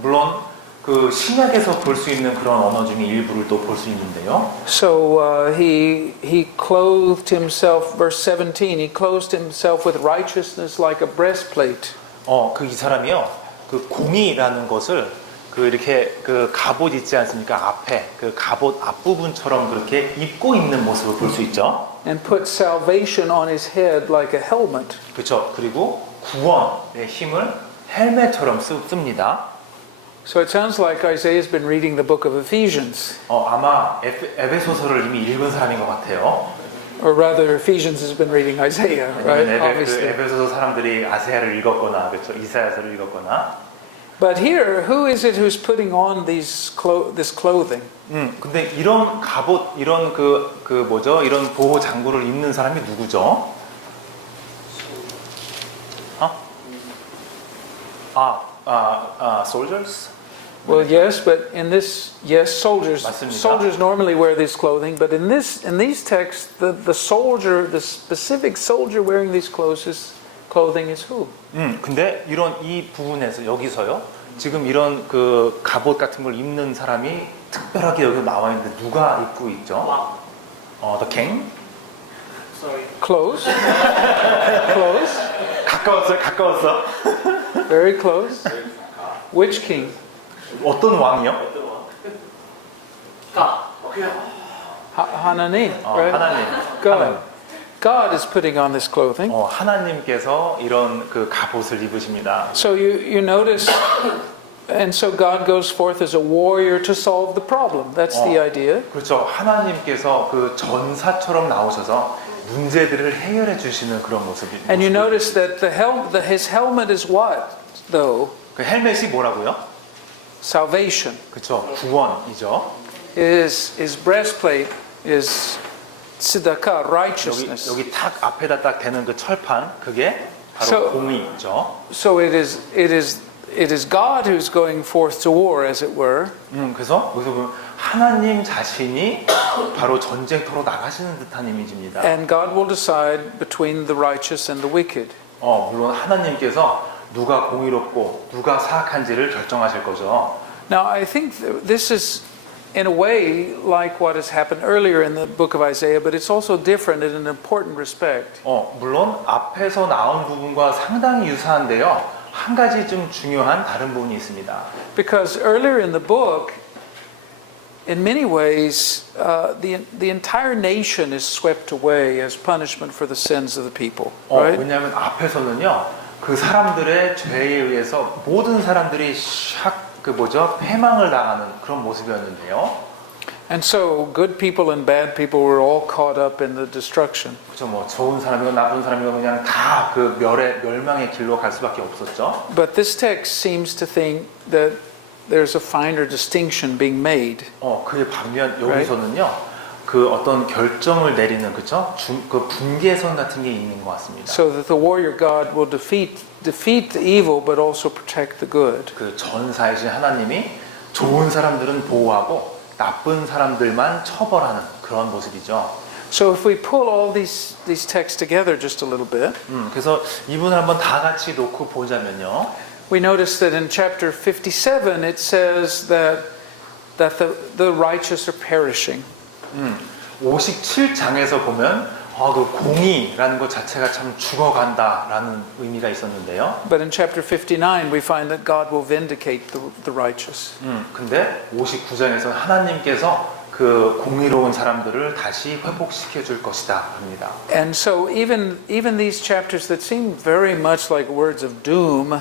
물론 그 신약에서 볼 수 있는 그런 언어 중에 일부를 또 볼 수 있는데요. So he clothed himself, verse 17, he clothed himself with righteousness like a breastplate. 이 사람이요. 그 공의라는 것을 그 이렇게 그 갑옷 있지 않습니까? 앞에 그 갑옷 앞부분처럼 그렇게 입고 있는 모습을 볼 수 있죠. And put salvation on his head like a helmet. 그렇죠. 그리고 구원의 힘을 헬멧처럼 씁니다. So it sounds like Isaiah's been reading the book of Ephesians. 아마 에베소서를 이미 읽은 사람인 것 같아요. Or rather, Ephesians has been reading Isaiah, right? Obviously. 에베소서 사람들이 아세아를 읽었거나, 그렇죠. 이사야서를 읽었거나. But here, who is it who's putting on this clothing? 근데 이런 갑옷, 이런 이런 보호 장구를 입는 사람이 누구죠? soldiers? Well, yes, but in this, yes, soldiers. 맞습니다. Soldiers normally wear this clothing, but in these texts, the soldier, the specific soldier wearing these clothing is who? 근데 이 부분에서 여기서요. 지금 이런 그 갑옷 같은 걸 입는 사람이 특별하게 여기 나와 있는데 누가 입고 있죠? The king? Sorry. Close. Close. 가까웠어. Very close. Which king? 어떤 왕이요? Hanani, right? 하나님. God. God is putting on this clothing. 하나님께서 이런 그 갑옷을 입으십니다. So you notice, and so God goes forth as a warrior to solve the problem. That's the idea. 그렇죠. 하나님께서 그 전사처럼 나오셔서 문제들을 해결해 주시는 그런 모습입니다. And you notice that his helmet is what, though? 그 헬멧이 뭐라고요? Salvation. 그렇죠. 구원이죠. His breastplate is tzedakah, righteousness. 여기 탁 앞에다 딱 대는 그 철판 그게 바로 So- 공의죠. So it is God who's going forth to war, as it were. 그래서 여기서 보면 하나님 자신이 바로 전쟁터로 나가시는 듯한 이미지입니다. And God will decide between the righteous and the wicked. 물론 하나님께서 누가 공의롭고 누가 사악한지를 결정하실 거죠. Now, I think this is, in a way, like what has happened earlier in the book of Isaiah, but it's also different in an important respect. 물론 앞에서 나온 부분과 상당히 유사한데요. 한 가지 좀 중요한 다른 부분이 있습니다. Because earlier in the book, in many ways, the entire nation is swept away as punishment for the sins of the people. Right? 왜냐하면 앞에서는요. 그 사람들의 죄에 의해서 모든 사람들이 패망을 당하는 그런 모습이었는데요. And so, good people and bad people were all caught up in the destruction. 그렇죠. 좋은 사람이고 나쁜 사람이고 그냥 다 그 멸망의 길로 갈 수밖에 없었죠. But this text seems to think that there's a finer distinction being made. 그에 반면 여기서는요. 그 어떤 결정을 내리는 그 분계선 같은 게 있는 것 같습니다. So that the warrior God will defeat the evil, but also protect the good. 그 전사이신 하나님이 좋은 사람들은 보호하고 나쁜 사람들만 처벌하는 그런 모습이죠. So if we pull all these texts together just a little bit, 그래서 이분을 한번 다 같이 놓고 보자면요. we notice that in chapter 57 it says that the righteous are perishing. 57장에서 보면 그 공의라는 것 자체가 참 죽어간다라는 의미가 있었는데요. But in chapter 59 we find that God will vindicate the righteous. 근데 59장에서 하나님께서 그 공의로운 사람들을 다시 회복시켜 줄 것이다 합니다. And so even these chapters that seem very much like words of doom,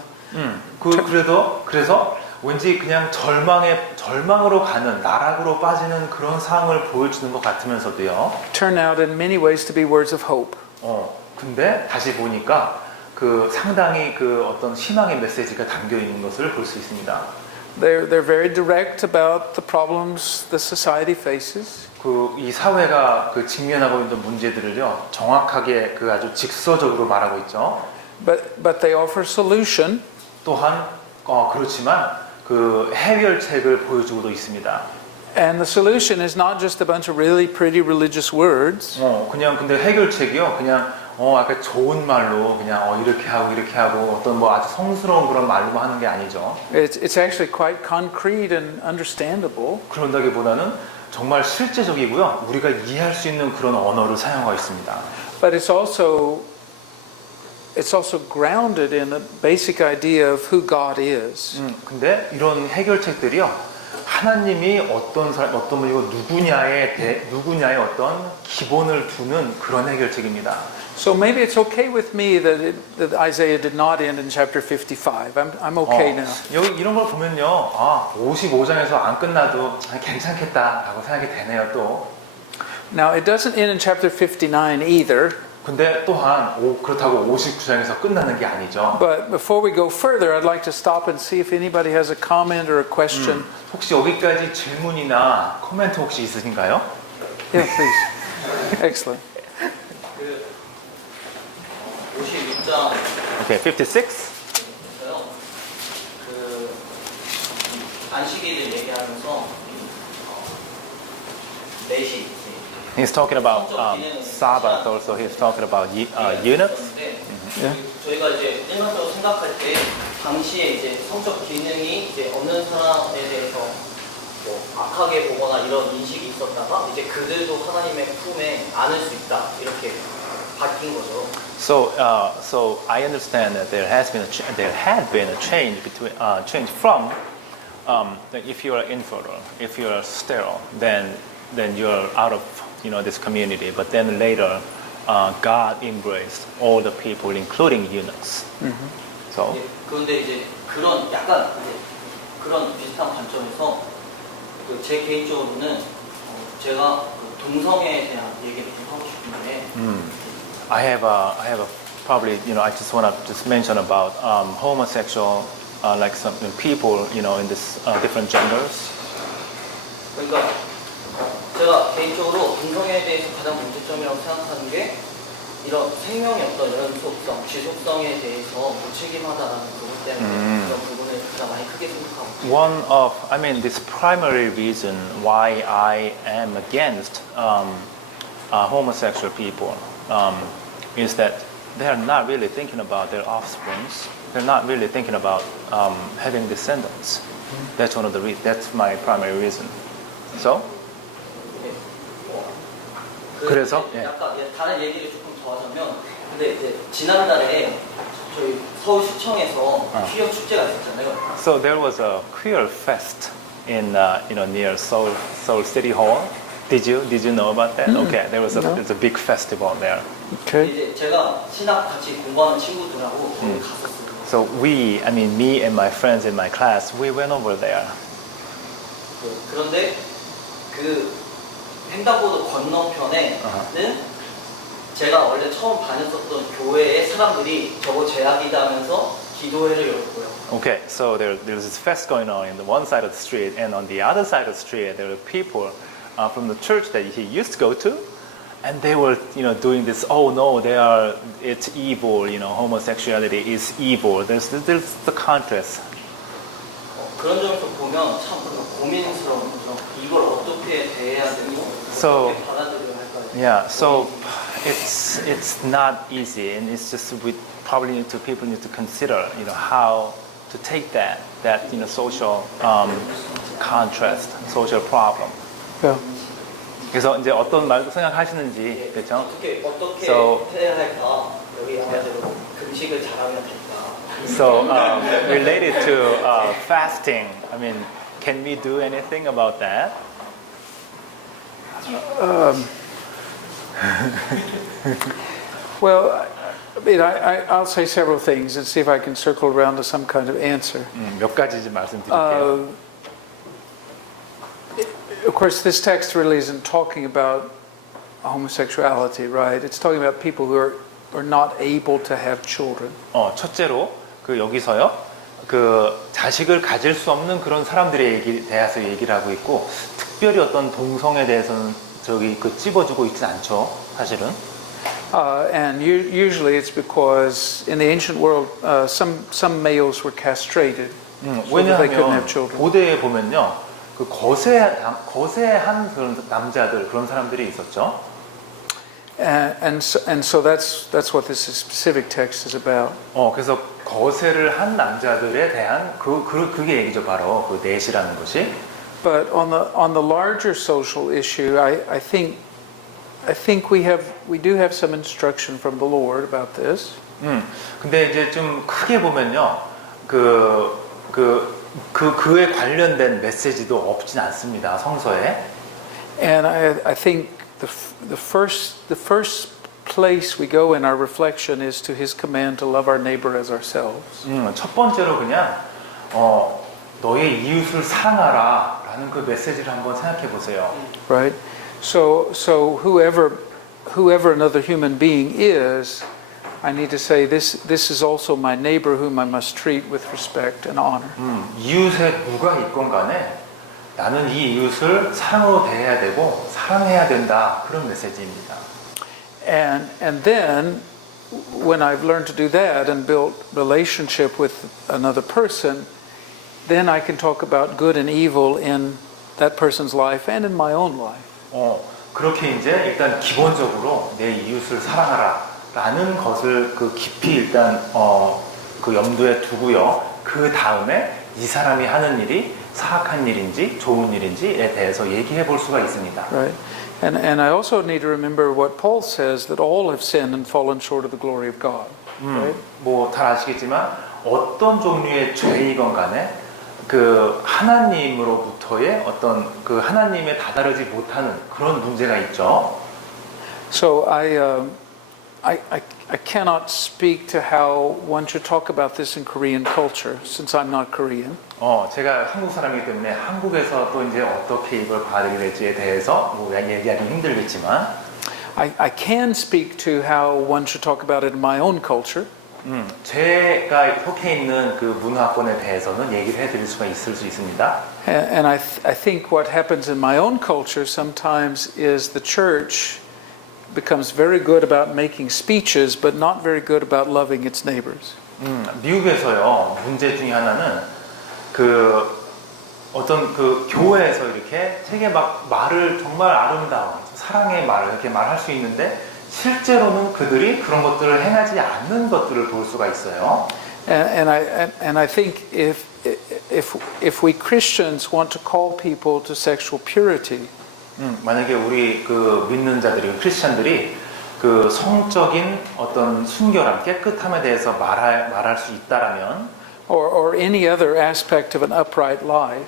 그래서 왠지 그냥 절망으로 가는 나락으로 빠지는 그런 상황을 보여주는 것 같으면서도요. turn out in many ways to be words of hope. 근데 다시 보니까 그 상당히 그 어떤 희망의 메시지가 담겨 있는 것을 볼 수 있습니다. They're very direct about the problems the society faces. 그 이 사회가 그 직면하고 있는 문제들을요 정확하게 그 아주 직서적으로 말하고 있죠. But they offer solution. 또한 그렇지만 그 해결책을 보여주고도 있습니다. And the solution is not just a bunch of really pretty religious words. 그냥 근데 해결책이요 그냥 약간 좋은 말로 그냥 이렇게 하고 어떤 뭐 아주 성스러운 그런 말로 하는 게 아니죠. It's actually quite concrete and understandable. 그런다기보다는 정말 실제적이고요. 우리가 이해할 수 있는 그런 언어를 사용하고 있습니다. But it's also grounded in a basic idea of who God is. 근데 이런 해결책들이요. 하나님이 어떤 분이고 누구냐의 어떤 기본을 두는 그런 해결책입니다. So maybe it's okay with me that Isaiah did not end in chapter 55. I'm okay now. 여기 이런 걸 보면요. 55장에서 안 끝나도 괜찮겠다라고 생각이 되네요, 또. Now it doesn't end in chapter 59 either. 근데 또한 그렇다고 59장에서 끝나는 게 아니죠. But before we go further, I'd like to stop and see if anybody has a comment or a question. 혹시 여기까지 질문이나 코멘트 혹시 있으신가요? Yeah, please. Excellent. 56장 오케이, 56. 에서요. 그 안식일을 얘기하면서 4시 He's talking about Sabbath also. He's talking about eunuchs. 저희가 이제 일반적으로 생각할 때 당시에 이제 성적 기능이 이제 없는 사람에 대해서 뭐 악하게 보거나 이런 인식이 있었다가 이제 그들도 하나님의 품에 안을 수 있다 이렇게 바뀐 거죠. So I understand that there had been a change from that if you are infertile, if you are sterile, then you're out of this community. But then later, God embraced all the people, including eunuchs. So 그런데 이제 그런 약간 이제 그런 비슷한 관점에서 제 개인적으로는 제가 동성애에 대한 얘기를 좀 하고 싶은데. I have probably I just want to just mention about homosexual like some people in this different genders. 그러니까 제가 개인적으로 동성애에 대해서 가장 문제점이라고 생각하는 게 이런 생명의 어떤 연속성, 지속성에 대해서 무책임하다라는 부분 때문에 그런 부분을 가장 많이 크게 생각하고. This primary reason why I am against homosexual people. Is that they are not really thinking about their offsprings. They're not really thinking about having descendants. That's one of the That's my primary reason. So. 그래서 약간 다른 얘기를 조금 더 하자면, 근데 이제 지난달에 저희 서울 시청에서 퀴어 축제가 있었잖아요. So there was a queer fest in near Seoul City Hall. Did you know about that? Okay, there's a big festival there. Okay. 이제 제가 신학 같이 공부하는 친구들하고 거기 갔었어요. So me and my friends in my class, we went over there. 그런데 그 횡단보도 건너편에는 제가 원래 처음 다녔었던 교회의 사람들이 저거 제약이다 하면서 기도회를 열었고요. Okay, so there's this fest going on in the one side of the street, and on the other side of the street there are people from the church that he used to go to, and they were doing this. Oh no, it's evil. Homosexuality is evil. There's the contrast. 그런 점에서 보면 참 고민스러운 거죠. 이걸 어떻게 대해야 되고 So, 어떻게 받아들여야 할까요? Yeah, so it's not easy, and it's just people need to consider how to take that social contrast, social problem. Yeah. 그래서 이제 어떤 말도 생각하시는지 그렇죠? 어떻게 해야 할까? 여기 아마도 금식을 잘하면 될까? So related to fasting, can we do anything about that? Well, I'll say several things and see if I can circle around to some kind of answer. 몇 가지 좀 말씀드릴게요. Of course, this text really isn't talking about homosexuality, right? It's talking about people who are not able to have children. 첫째로 여기서요. 그 자식을 가질 수 없는 그런 사람들에 대해서 얘기를 하고 있고, 특별히 어떤 동성에 대해서는 저기 그 찝어주고 있진 않죠, 사실은. And usually it's because in the ancient world, some males were castrated so that they couldn't 왜냐하면 have children. 고대에 보면요, 그 거세한 그런 남자들, 그런 사람들이 있었죠. And so that's what this specific text is about. 그래서 거세를 한 남자들에 대한 그게 얘기죠, 바로 그 넷이라는 것이. But on the larger social issue, I think we do have some instruction from the Lord about this. 근데 이제 좀 크게 보면요, 그에 관련된 메시지도 없진 않습니다, 성서에. And I think the first place we go in our reflection is to His command to love our neighbor as ourselves. 첫 번째로 그냥 너의 이웃을 사랑하라라는 그 메시지를 한번 생각해 보세요. Right? So whoever another human being is, I need to say this is also my neighbor whom I must treat with respect and honor. 이웃에 누가 있건 간에 나는 이 이웃을 사랑으로 대해야 되고 사랑해야 된다, 그런 메시지입니다. And then when I've learned to do that and built relationship with another person, then I can talk about good and evil in that person's life and in my own life. 그렇게 이제 일단 기본적으로 내 이웃을 사랑하라라는 것을 그 깊이 일단 그 염두에 두고요. 그 다음에 이 사람이 하는 일이 사악한 일인지 좋은 일인지에 대해서 얘기해 볼 수가 있습니다. Right. And I also need to remember what Paul says, that all have sinned and fallen short of the glory of God. Right? 뭐 잘 아시겠지만 어떤 종류의 죄이건 간에 그 하나님으로부터의 어떤 그 하나님에 다다르지 못하는 그런 문제가 있죠. So I cannot speak to how one should talk about this in Korean culture, since I'm not Korean. 제가 한국 사람이기 때문에 한국에서 또 이제 어떻게 이걸 받아들여야 될지에 대해서 뭐 얘기하기는 힘들겠지만, I can speak to how one should talk about it in my own culture. 제가 속해 있는 그 문화권에 대해서는 얘기를 해드릴 수가 있을 수 있습니다. And I think what happens in my own culture sometimes is the church becomes very good about making speeches, but not very good about loving its neighbors. 미국에서요, 문제 중에 하나는 그 어떤 그 교회에서 이렇게 되게 막 말을 정말 아름다운 사랑의 말을 이렇게 말할 수 있는데 실제로는 그들이 그런 것들을 행하지 않는 것들을 볼 수가 있어요. And I think if we Christians want to call people to sexual purity, 만약에 우리 그 믿는 자들이 크리스천들이 그 성적인 어떤 순결함, 깨끗함에 대해서 말할 수 있다라면, or any other aspect of an upright life,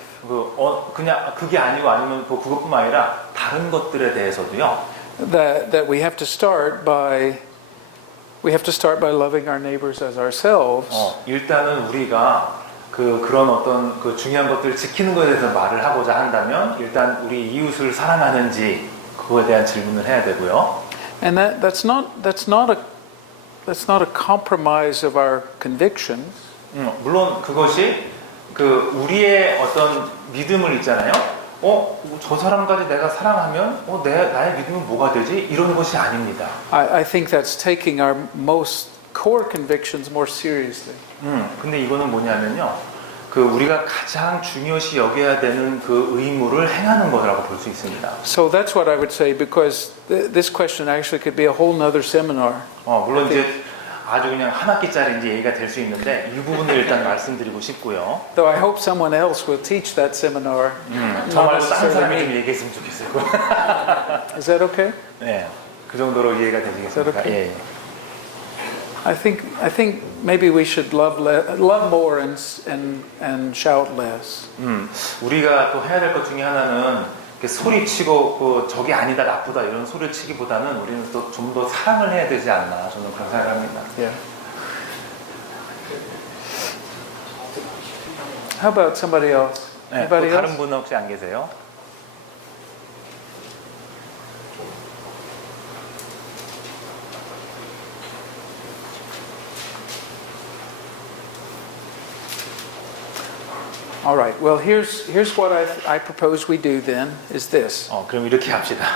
그냥 그게 아니고 아니면 그것뿐만 아니라 다른 것들에 대해서도요. that we have to start by loving our neighbors as ourselves. 일단은 우리가 그런 어떤 그 중요한 것들을 지키는 것에 대해서 말을 하고자 한다면 일단 우리 이웃을 사랑하는지 그거에 대한 질문을 해야 되고요. And that's not a compromise of our convictions. 물론 그것이 그 우리의 어떤 믿음을 있잖아요. 저 사람까지 내가 사랑하면 나의 믿음은 뭐가 되지? 이런 것이 아닙니다. I think that's taking our most core convictions more seriously. 근데 이거는 뭐냐면요. 그 우리가 가장 중요시 여겨야 되는 그 의무를 행하는 거라고 볼 수 있습니다. So that's what I would say, because this question actually could be a whole nother seminar. 물론 이제 아주 그냥 한 학기짜리 이제 얘기가 될 수 있는데 이 부분을 일단 말씀드리고 싶고요. Though I hope someone else will teach that seminar. 정말 다른 사람이 좀 얘기했으면 좋겠어요. Is that okay? 네, 그 정도로 이해가 되시겠습니까? Okay? 예. I think maybe we should love more and shout less. 우리가 또 해야 될 것 중에 하나는 이렇게 소리치고 저게 아니다 나쁘다 이런 소리를 치기보다는 우리는 또 좀 더 사랑을 해야 되지 않나, 저는 그런 생각을 합니다. Yeah. How about somebody else? 네, 또 Anybody 다른 else? 분은 혹시 안 계세요? All right. Well, here's what I propose we do then is this. 그럼 이렇게 합시다.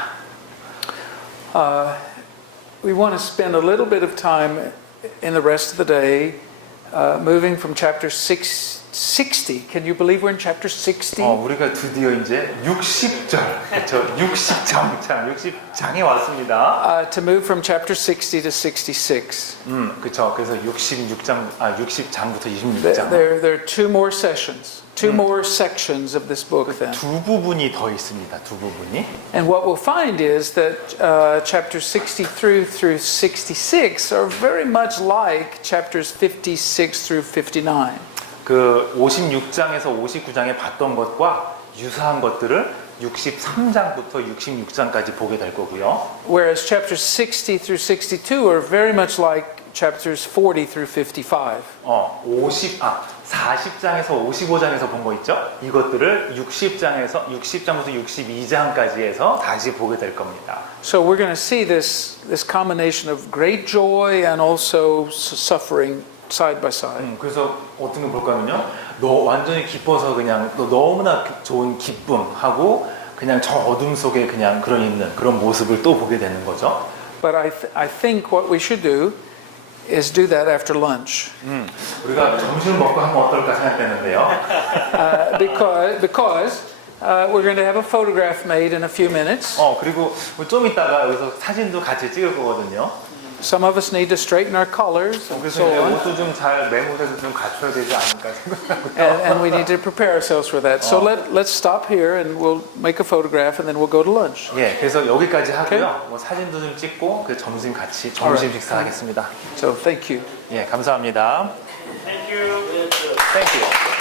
We want to spend a little bit of time in the rest of the day moving from chapter 60. Can you believe we're in chapter 60? 우리가 드디어 이제 60절, 그렇죠? 60장에 왔습니다. To move from chapter 60 to 66. 그렇죠. 그래서 60장부터 26장. There are two more sessions, two more sections of this book then. 두 부분이 더 있습니다. 두 부분이. And what we'll find is that chapters 63 through 66 are very much like chapters 56 through 59. 그 56장에서 59장에 봤던 것과 유사한 것들을 63장부터 66장까지 보게 될 거고요. Whereas chapters 60 through 62 are very much like chapters 40 through 55. 40장에서 55장에서 본 거 있죠? 이것들을 60장부터 62장까지 해서 다시 보게 될 겁니다. So we're going to see this combination of great joy and also suffering side by side. 그래서 어떤 걸 볼까면요. 완전히 기뻐서 그냥 너무나 좋은 기쁨하고 그냥 저 어둠 속에 그냥 있는 그런 모습을 또 보게 되는 거죠. But I think what we should do is do that after lunch. 우리가 점심을 먹고 하면 어떨까 생각되는데요. Because we're going to have a photograph made in a few minutes. 그리고 좀 이따가 여기서 사진도 같이 찍을 거거든요. Some of us need to straighten our collars and 그래서 so 이제 on. 옷도 좀 잘 매무새도 좀 갖춰야 되지 않을까 생각하고요. And we need to prepare ourselves for that. So let's stop here and we'll make a photograph and then we'll go to lunch. 예, 그래서 여기까지 하고요. 뭐 사진도 좀 찍고 그 점심 식사하겠습니다. So thank you. 예, 감사합니다. Thank you. Thank you.